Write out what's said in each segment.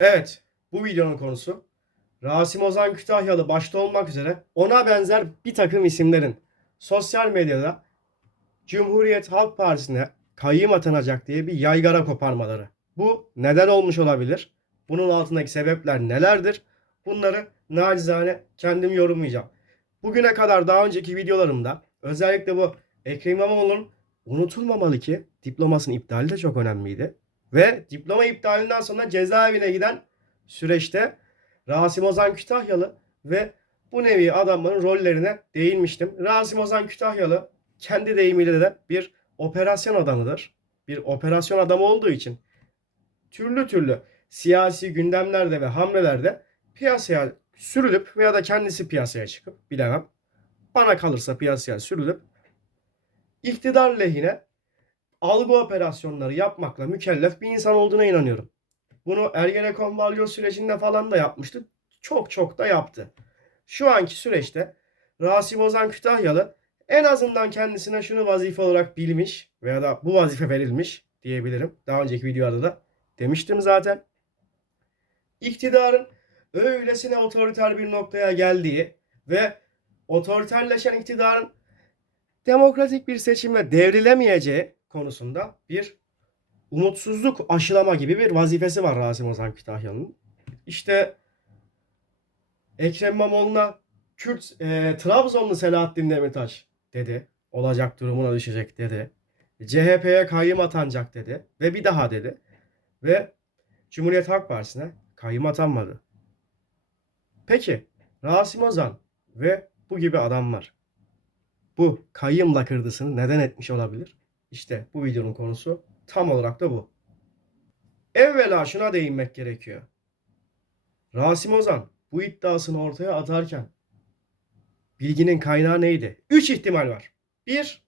Evet, bu videonun konusu Rasim Ozan Kütahyalı başta olmak üzere ona benzer bir takım isimlerin sosyal medyada Cumhuriyet Halk Partisi'ne kayyım atanacak diye bir yaygara koparmaları. Bu neden olmuş olabilir? Bunun altındaki sebepler nelerdir? Bunları nacizane kendim yorumlayacağım. Bugüne kadar daha önceki videolarımda özellikle bu Ekrem İmamoğlu'nun unutulmamalı ki diplomasının iptali de çok önemliydi. Ve diploma iptalinden sonra cezaevine giden süreçte Rasim Ozan Kütahyalı ve bu nevi adamların rollerine değinmiştim. Rasim Ozan Kütahyalı kendi deyimiyle de bir operasyon adamıdır. Bir operasyon adamı olduğu için türlü türlü siyasi gündemlerde ve hamlelerde piyasaya sürülüp veya da kendisi piyasaya çıkıp bilemem. Bana kalırsa piyasaya sürülüp iktidar lehine algı operasyonları yapmakla mükellef bir insan olduğuna inanıyorum. Bunu Ergenekon balyoz sürecinde falan da yapmıştı. Çok çok da yaptı. Şu anki süreçte Rasim Ozan Kütahyalı en azından kendisine şunu vazife olarak bilmiş veya da bu vazife verilmiş diyebilirim. Daha önceki videolarda da demiştim zaten. İktidarın öylesine otoriter bir noktaya geldiği ve otoriterleşen iktidarın demokratik bir seçimle devrilemeyeceği konusunda bir umutsuzluk aşılama gibi bir vazifesi var Rasim Ozan Kütahyalı'nın. İşte Ekrem İmamoğlu'na Kürt, e, Trabzonlu Selahattin Demirtaş dedi. Olacak durumuna düşecek dedi. CHP'ye kayyım atanacak dedi. Ve bir daha dedi. Ve Cumhuriyet Halk Partisi'ne kayyım atanmadı. Peki Rasim Ozan ve bu gibi adamlar bu kayyım lakırdısını neden etmiş olabilir? İşte bu videonun konusu tam olarak da bu. Evvela şuna değinmek gerekiyor. Rasim Ozan bu iddiasını ortaya atarken bilginin kaynağı neydi? Üç ihtimal var. Bir,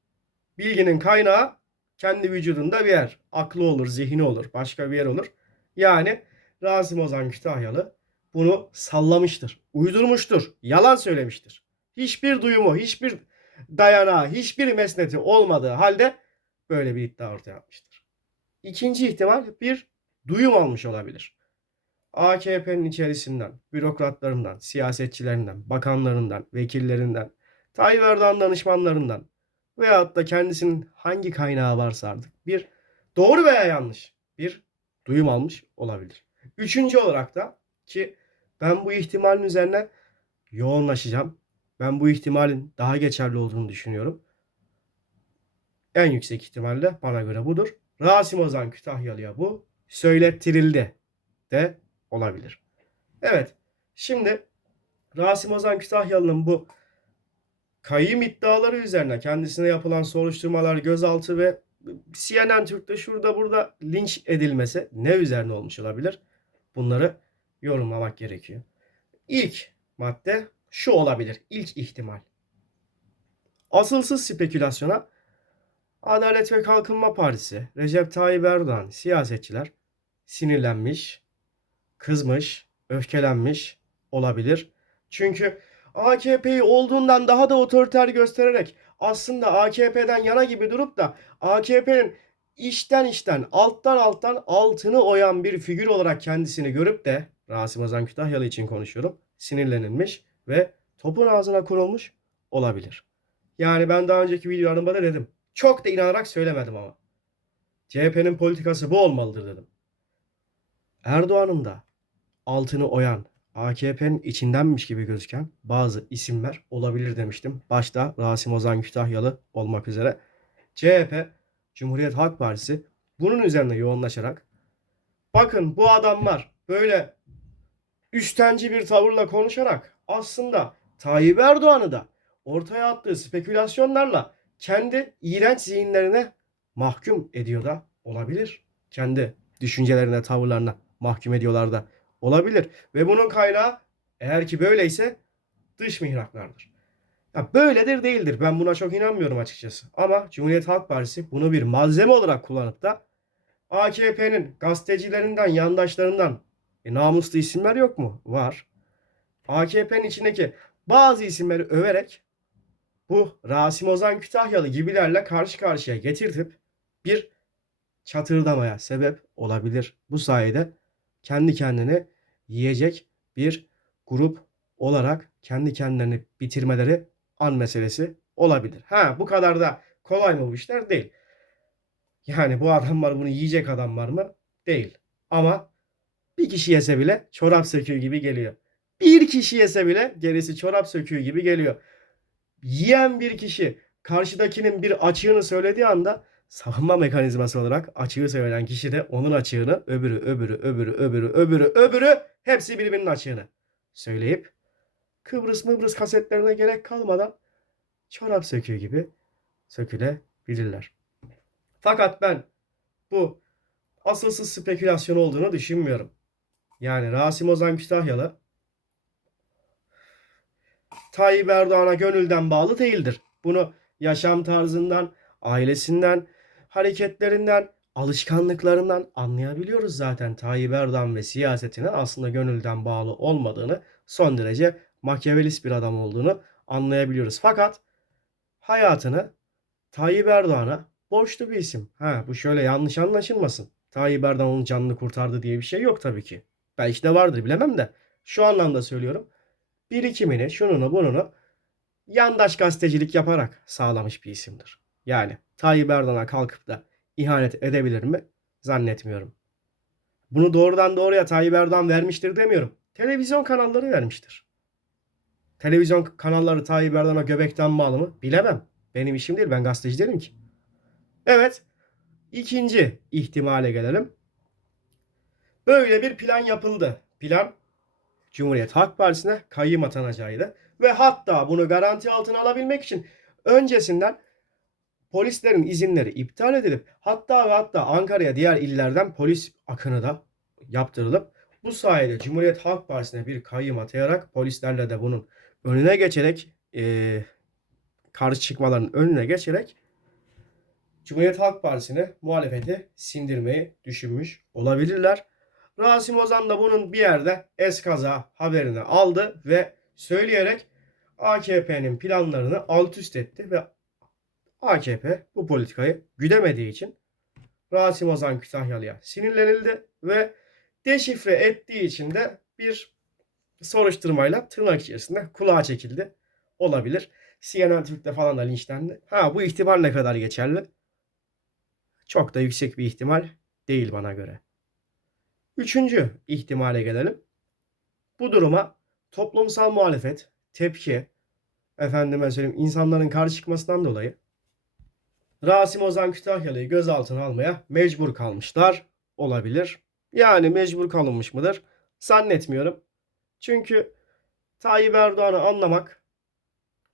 bilginin kaynağı kendi vücudunda bir yer. Aklı olur, zihni olur, başka bir yer olur. Yani Rasim Ozan Kütahyalı bunu sallamıştır, uydurmuştur, yalan söylemiştir. Hiçbir duyumu, hiçbir dayanağı, hiçbir mesneti olmadığı halde böyle bir iddia ortaya atmıştır. İkinci ihtimal bir duyum almış olabilir. AKP'nin içerisinden, bürokratlarından, siyasetçilerinden, bakanlarından, vekillerinden, Tayyip Erdoğan danışmanlarından veyahut da kendisinin hangi kaynağı varsa artık bir doğru veya yanlış bir duyum almış olabilir. Üçüncü olarak da ki ben bu ihtimalin üzerine yoğunlaşacağım. Ben bu ihtimalin daha geçerli olduğunu düşünüyorum. En yüksek ihtimalle bana göre budur. Rasim Ozan Kütahyalı'ya bu söylettirildi de olabilir. Evet. Şimdi Rasim Ozan Kütahyalı'nın bu kayyım iddiaları üzerine kendisine yapılan soruşturmalar, gözaltı ve CNN Türk'te şurada burada linç edilmesi ne üzerine olmuş olabilir? Bunları yorumlamak gerekiyor. İlk madde şu olabilir. İlk ihtimal. Asılsız spekülasyona Adalet ve Kalkınma Partisi, Recep Tayyip Erdoğan, siyasetçiler sinirlenmiş, kızmış, öfkelenmiş olabilir. Çünkü AKP'yi olduğundan daha da otoriter göstererek aslında AKP'den yana gibi durup da AKP'nin içten içten alttan alttan altını oyan bir figür olarak kendisini görüp de Rasim Ozan Kütahyalı için konuşuyorum. Sinirlenilmiş ve topun ağzına konulmuş olabilir. Yani ben daha önceki videolarımda da dedim. Çok da inanarak söylemedim ama. CHP'nin politikası bu olmalıdır dedim. Erdoğan'ın da altını oyan, AKP'nin içindenmiş gibi gözüken bazı isimler olabilir demiştim. Başta Rasim Ozan Kütahyalı olmak üzere. CHP, Cumhuriyet Halk Partisi bunun üzerine yoğunlaşarak bakın bu adamlar böyle üstenci bir tavırla konuşarak aslında Tayyip Erdoğan'ı da ortaya attığı spekülasyonlarla kendi iğrenç zihinlerine mahkum ediyor da olabilir. Kendi düşüncelerine, tavırlarına mahkum ediyorlar da olabilir. Ve bunun kaynağı eğer ki böyleyse dış mihraklardır. Ya böyledir değildir. Ben buna çok inanmıyorum açıkçası. Ama Cumhuriyet Halk Partisi bunu bir malzeme olarak kullanıp da AKP'nin gazetecilerinden, yandaşlarından e, namuslu isimler yok mu? Var. AKP'nin içindeki bazı isimleri överek bu Rasim Ozan Kütahyalı gibilerle karşı karşıya getirtip bir çatırdamaya sebep olabilir. Bu sayede kendi kendini yiyecek bir grup olarak kendi kendilerini bitirmeleri an meselesi olabilir. Ha bu kadar da kolay mı bu işler? Değil. Yani bu adamlar bunu yiyecek adamlar mı? Değil. Ama bir kişi yese bile çorap söküğü gibi geliyor. Bir kişi yese bile gerisi çorap söküğü gibi geliyor. Yiyen bir kişi karşıdakinin bir açığını söylediği anda savunma mekanizması olarak açığı söyleyen kişi de onun açığını öbürü öbürü öbürü öbürü öbürü öbürü hepsi birbirinin açığını söyleyip Kıbrıs Mıbrıs kasetlerine gerek kalmadan çorap söküğü gibi sökülebilirler. Fakat ben bu asılsız spekülasyon olduğunu düşünmüyorum. Yani Rasim Ozan Kütahyalı Tayyip Erdoğan'a gönülden bağlı değildir. Bunu yaşam tarzından, ailesinden, hareketlerinden, alışkanlıklarından anlayabiliyoruz zaten Tayyip Erdoğan ve siyasetine aslında gönülden bağlı olmadığını, son derece makyavelist bir adam olduğunu anlayabiliyoruz. Fakat hayatını Tayyip Erdoğan'a borçlu bir isim. Ha bu şöyle yanlış anlaşılmasın. Tayyip Erdoğan onun canını kurtardı diye bir şey yok tabii ki. Belki de vardır bilemem de. Şu anlamda söylüyorum. Birikimini, şununu bununu yandaş gazetecilik yaparak sağlamış bir isimdir. Yani Tayyip Erdoğan'a kalkıp da ihanet edebilir mi? Zannetmiyorum. Bunu doğrudan doğruya Tayyip Erdoğan vermiştir demiyorum. Televizyon kanalları vermiştir. Televizyon kanalları Tayyip Erdoğan'a göbekten bağlı mı? Bilemem. Benim işim değil. Ben gazeteci değilim ki. Evet. ikinci ihtimale gelelim. Böyle bir plan yapıldı. Plan Cumhuriyet Halk Partisi'ne kayyım atanacağıydı. Ve hatta bunu garanti altına alabilmek için öncesinden polislerin izinleri iptal edilip hatta ve hatta Ankara'ya diğer illerden polis akını da yaptırılıp bu sayede Cumhuriyet Halk Partisi'ne bir kayyım atayarak polislerle de bunun önüne geçerek e, karşı çıkmaların önüne geçerek Cumhuriyet Halk Partisi'ne muhalefeti sindirmeyi düşünmüş olabilirler. Rasim Ozan da bunun bir yerde eskaza haberini aldı ve söyleyerek AKP'nin planlarını alt üst etti ve AKP bu politikayı güdemediği için Rasim Ozan Kütahyalı'ya sinirlenildi ve deşifre ettiği için de bir soruşturmayla tırnak içerisinde kulağa çekildi. Olabilir. CNN Türk'te falan da linçlendi. Ha bu ihtimal ne kadar geçerli? Çok da yüksek bir ihtimal değil bana göre. Üçüncü ihtimale gelelim. Bu duruma toplumsal muhalefet, tepki, efendime söyleyeyim insanların karşı çıkmasından dolayı Rasim Ozan Kütahyalı'yı gözaltına almaya mecbur kalmışlar olabilir. Yani mecbur kalınmış mıdır? Zannetmiyorum. Çünkü Tayyip Erdoğan'ı anlamak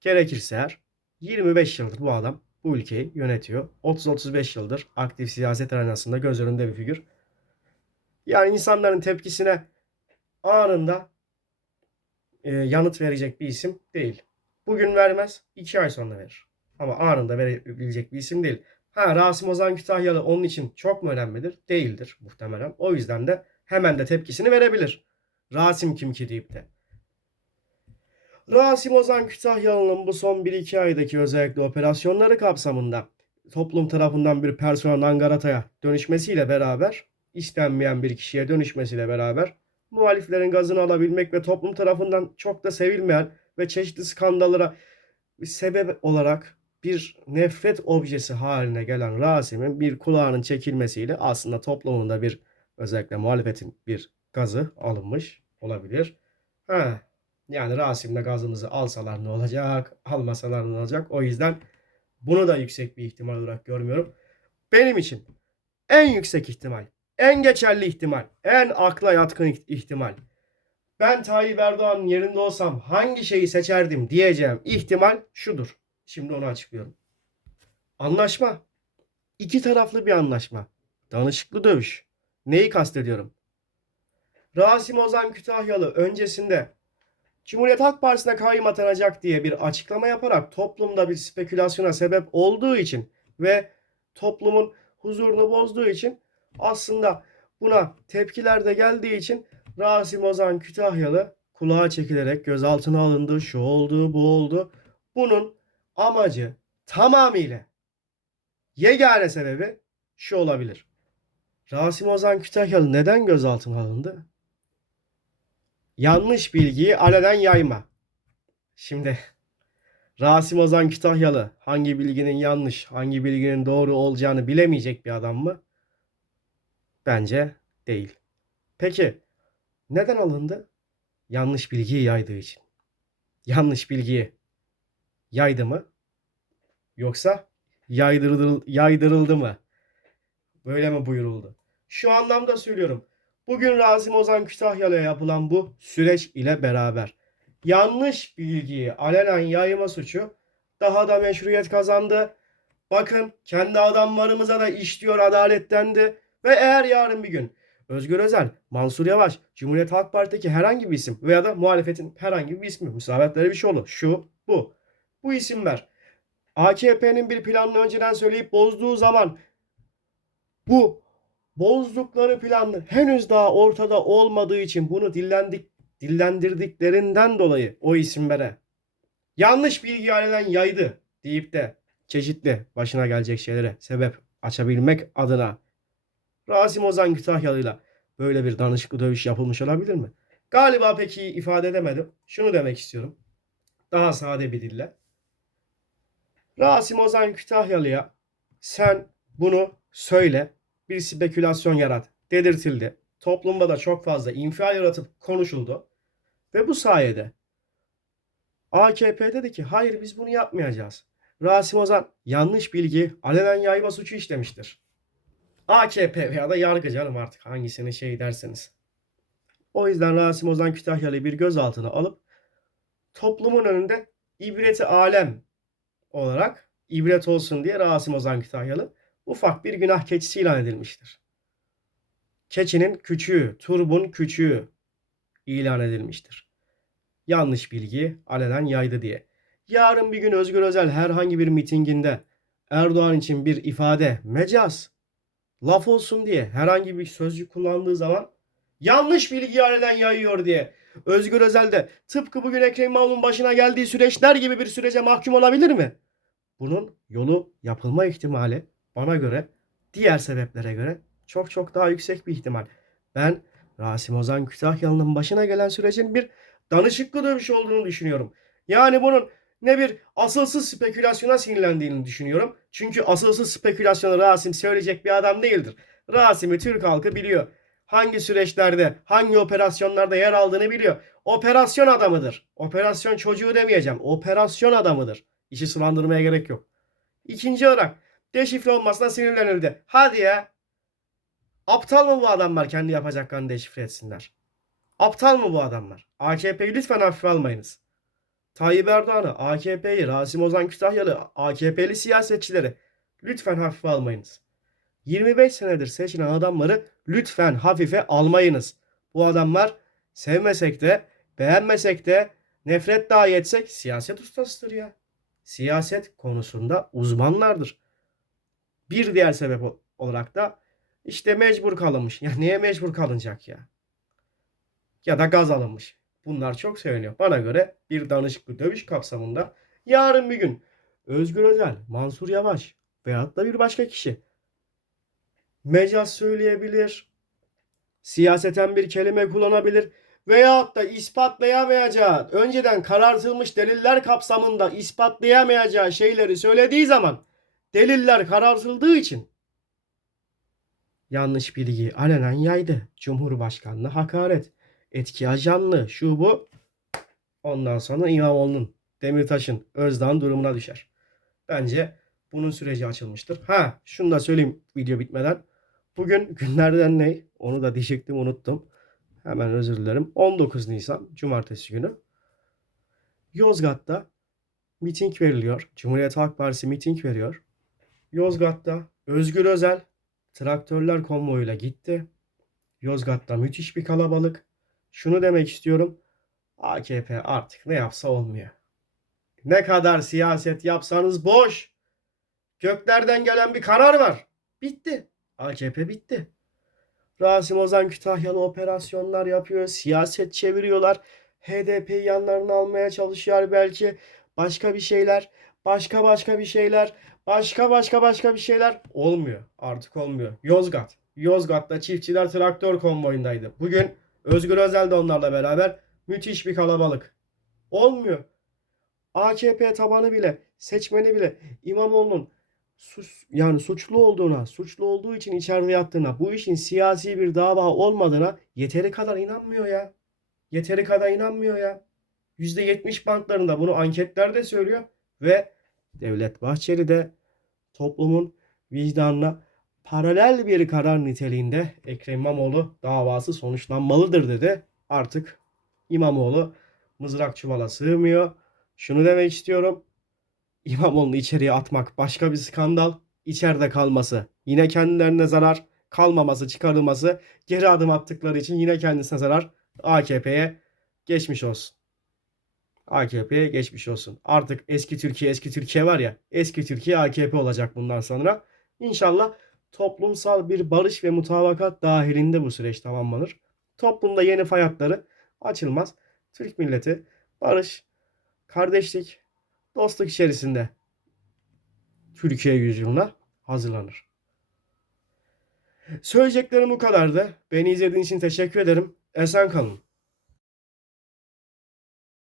gerekirse eğer 25 yıldır bu adam bu ülkeyi yönetiyor. 30-35 yıldır aktif siyaset arenasında göz önünde bir figür. Yani insanların tepkisine anında e, yanıt verecek bir isim değil. Bugün vermez, iki ay sonra verir. Ama anında verebilecek bir isim değil. Ha Rasim Ozan Kütahyalı onun için çok mu önemlidir? Değildir muhtemelen. O yüzden de hemen de tepkisini verebilir. Rasim kim ki deyip de. Rasim Ozan Kütahyalı'nın bu son 1-2 aydaki özellikle operasyonları kapsamında toplum tarafından bir persona nangarataya dönüşmesiyle beraber istenmeyen bir kişiye dönüşmesiyle beraber muhaliflerin gazını alabilmek ve toplum tarafından çok da sevilmeyen ve çeşitli skandallara sebep olarak bir nefret objesi haline gelen Rasim'in bir kulağının çekilmesiyle aslında toplumunda bir özellikle muhalefetin bir gazı alınmış olabilir. Ha, yani Rasim'le gazımızı alsalar ne olacak, almasalar ne olacak? O yüzden bunu da yüksek bir ihtimal olarak görmüyorum. Benim için en yüksek ihtimal, en geçerli ihtimal, en akla yatkın ihtimal. Ben Tayyip Erdoğan'ın yerinde olsam hangi şeyi seçerdim diyeceğim ihtimal şudur. Şimdi onu açıklıyorum. Anlaşma. İki taraflı bir anlaşma. Danışıklı dövüş. Neyi kastediyorum? Rasim Ozan Kütahyalı öncesinde Cumhuriyet Halk Partisi'ne kayyum atanacak diye bir açıklama yaparak toplumda bir spekülasyona sebep olduğu için ve toplumun huzurunu bozduğu için aslında buna tepkiler de geldiği için Rasim Ozan Kütahyalı kulağa çekilerek gözaltına alındı, şu oldu, bu oldu. Bunun amacı tamamıyla yegane sebebi şu olabilir. Rasim Ozan Kütahyalı neden gözaltına alındı? Yanlış bilgiyi alenen yayma. Şimdi Rasim Ozan Kütahyalı hangi bilginin yanlış, hangi bilginin doğru olacağını bilemeyecek bir adam mı? Bence değil. Peki neden alındı? Yanlış bilgiyi yaydığı için. Yanlış bilgiyi yaydı mı? Yoksa yaydırıldı, yaydırıldı mı? Böyle mi buyuruldu? Şu anlamda söylüyorum. Bugün Rasim Ozan Kütahyalı'ya yapılan bu süreç ile beraber yanlış bilgiyi alenen yayma suçu daha da meşruiyet kazandı. Bakın kendi adamlarımıza da işliyor adaletlendi. Ve eğer yarın bir gün Özgür Özel, Mansur Yavaş, Cumhuriyet Halk Partisi'ndeki herhangi bir isim veya da muhalefetin herhangi bir ismi, Müsavetleri bir şey olur. Şu, bu. Bu isimler AKP'nin bir planını önceden söyleyip bozduğu zaman bu bozdukları planın henüz daha ortada olmadığı için bunu dillendik, dillendirdiklerinden dolayı o isimlere yanlış bilgi alenen yaydı deyip de çeşitli başına gelecek şeylere sebep açabilmek adına Rasim Ozan Kütahyalı'yla böyle bir danışıklı dövüş yapılmış olabilir mi? Galiba pek iyi ifade edemedim. Şunu demek istiyorum. Daha sade bir dille. Rasim Ozan Kütahyalı'ya sen bunu söyle, bir spekülasyon yarat, dedirtildi. Toplumda da çok fazla infial yaratıp konuşuldu. Ve bu sayede AKP dedi ki hayır biz bunu yapmayacağız. Rasim Ozan yanlış bilgi alenen yayma suçu işlemiştir. AKP veya da yargı canım artık hangisini şey derseniz. O yüzden Rasim Ozan Kütahyalı'yı bir gözaltına alıp toplumun önünde ibreti alem olarak ibret olsun diye Rasim Ozan Kütahyalı ufak bir günah keçisi ilan edilmiştir. Keçinin küçüğü, turbun küçüğü ilan edilmiştir. Yanlış bilgi alenen yaydı diye. Yarın bir gün Özgür Özel herhangi bir mitinginde Erdoğan için bir ifade, mecaz, laf olsun diye herhangi bir sözcük kullandığı zaman yanlış bilgi alenen yayıyor diye Özgür Özel de tıpkı bugün Ekrem İmamoğlu'nun başına geldiği süreçler gibi bir sürece mahkum olabilir mi? Bunun yolu yapılma ihtimali bana göre diğer sebeplere göre çok çok daha yüksek bir ihtimal. Ben Rasim Ozan Kütahyalı'nın başına gelen sürecin bir danışıklı dövüş olduğunu düşünüyorum. Yani bunun ne bir asılsız spekülasyona sinirlendiğini düşünüyorum. Çünkü asılsız spekülasyonu Rasim söyleyecek bir adam değildir. Rasim'i Türk halkı biliyor. Hangi süreçlerde, hangi operasyonlarda yer aldığını biliyor. Operasyon adamıdır. Operasyon çocuğu demeyeceğim. Operasyon adamıdır. İşi sulandırmaya gerek yok. İkinci olarak deşifre olmasına sinirlenildi. Hadi ya. Aptal mı bu adamlar kendi yapacaklarını deşifre etsinler? Aptal mı bu adamlar? AKP'yi lütfen hafife almayınız. Tayyip Erdoğan'ı, AKP'yi, Rasim Ozan Kütahyalı, AKP'li siyasetçileri lütfen hafife almayınız. 25 senedir seçilen adamları lütfen hafife almayınız. Bu adamlar sevmesek de, beğenmesek de, nefret dahi etsek siyaset ustasıdır ya. Siyaset konusunda uzmanlardır. Bir diğer sebep olarak da işte mecbur kalınmış. Ya niye mecbur kalınacak ya? Ya da gaz alınmış. Bunlar çok seviniyor. Bana göre bir danışıklı dövüş kapsamında yarın bir gün Özgür Özel, Mansur Yavaş veyahut da bir başka kişi mecaz söyleyebilir, siyaseten bir kelime kullanabilir veyahut da ispatlayamayacağı, önceden karartılmış deliller kapsamında ispatlayamayacağı şeyleri söylediği zaman deliller karartıldığı için yanlış bilgi alenen yaydı. Cumhurbaşkanlığı hakaret, etki ajanlığı, şu bu. Ondan sonra İmamoğlu'nun, Demirtaş'ın, Özdağ'ın durumuna düşer. Bence bunun süreci açılmıştır. Ha şunu da söyleyeyim video bitmeden. Bugün günlerden ne? Onu da diyecektim unuttum. Hemen özür dilerim. 19 Nisan Cumartesi günü. Yozgat'ta miting veriliyor. Cumhuriyet Halk Partisi miting veriyor. Yozgat'ta Özgür Özel traktörler konvoyuyla gitti. Yozgat'ta müthiş bir kalabalık. Şunu demek istiyorum. AKP artık ne yapsa olmuyor. Ne kadar siyaset yapsanız boş. Göklerden gelen bir karar var. Bitti. AKP bitti. Rasim Ozan Kütahyalı operasyonlar yapıyor. Siyaset çeviriyorlar. HDP'yi yanlarına almaya çalışıyor belki. Başka bir şeyler. Başka başka bir şeyler. Başka başka başka bir şeyler. Olmuyor. Artık olmuyor. Yozgat. Yozgat'ta çiftçiler traktör konvoyundaydı. Bugün Özgür Özel de onlarla beraber müthiş bir kalabalık. Olmuyor. AKP tabanı bile, seçmeni bile İmamoğlu'nun sus, yani suçlu olduğuna, suçlu olduğu için içeride yattığına, bu işin siyasi bir dava olmadığına yeteri kadar inanmıyor ya. Yeteri kadar inanmıyor ya. %70 bantlarında bunu anketler de söylüyor ve Devlet Bahçeli de toplumun vicdanına paralel bir karar niteliğinde Ekrem İmamoğlu davası sonuçlanmalıdır dedi. Artık İmamoğlu mızrak çuvala sığmıyor. Şunu demek istiyorum. İmamoğlu'nu içeriye atmak başka bir skandal. İçeride kalması yine kendilerine zarar. Kalmaması, çıkarılması geri adım attıkları için yine kendisine zarar. AKP'ye geçmiş olsun. AKP'ye geçmiş olsun. Artık eski Türkiye eski Türkiye var ya eski Türkiye AKP olacak bundan sonra. İnşallah toplumsal bir barış ve mutabakat dahilinde bu süreç tamamlanır. Toplumda yeni fay hatları açılmaz. Türk milleti barış, kardeşlik, dostluk içerisinde Türkiye yüzyılına hazırlanır. Söyleyeceklerim bu kadardı. Beni izlediğiniz için teşekkür ederim. Esen kalın.